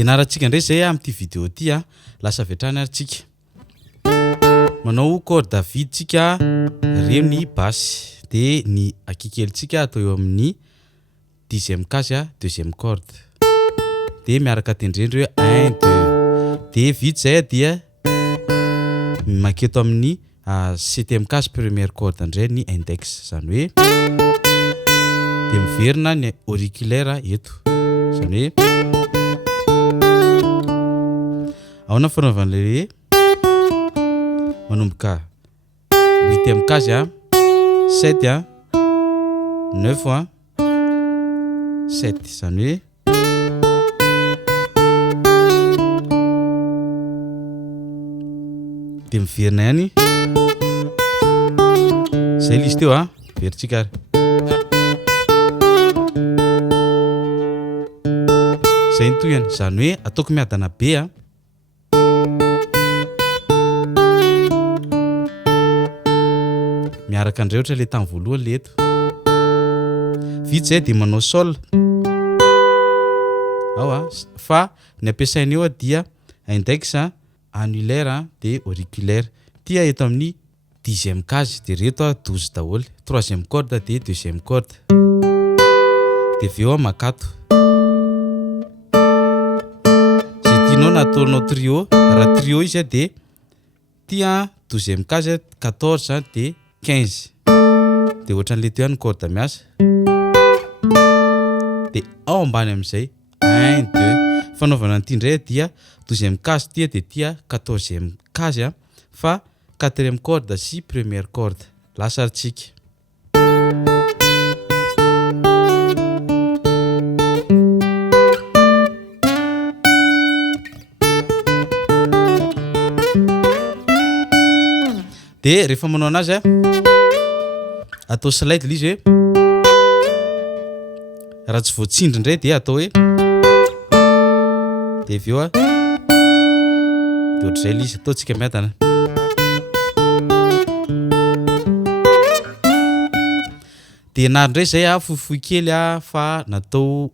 Ianarantsika ndray zay amin'ity vidéo ty lasa vetrany aritsika. Manao corde à vide tsika reo ny basse de ny akikelintsika atao eo amin'ny 10e case deuxième corde. De miaraka tendrendro 1 2 de vide zay dia maketo amin'ny 7e case première corde ndray ny index zany hoe de miverina ny auriculaire eto zany hoe aona fanaovana le manomboka 8e case 7 9 7 zany hoe de miverina ihany zay lizy teo veritsika zay toyany zany hoe ataoko miadana be miaraka andray ohatra le tany voalohany le eto vitsy zay de manao sol fa ny ampiasainy eo dia index annulaire de auriculaire tia eto amin'ny 10e case de reto 12 daholo 3e corde de 2e corde de veo makato zay tianao na ataonao trio raha trio izy de tia 12e case 14 de 15 de ohatran'le teo ihany corde miasa de ao ambany amin'izay 1 2 fanaovana an'ity ndray dia 12e case tia de tia 14e case fa 4e corde sy première corde lasa aritsika. De rehefa manao anazy atao slide lizy hoe raha tsy voatsindry indray de atao hoe de veo de ohatr'izay lizy ataotsika miadana de narindray zay fohifohy kely fa natao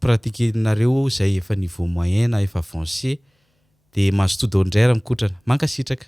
pratiquenareo zay efa niveau moyen na efa avancé de mazoto dao indray raha mikotrana mankasitraka.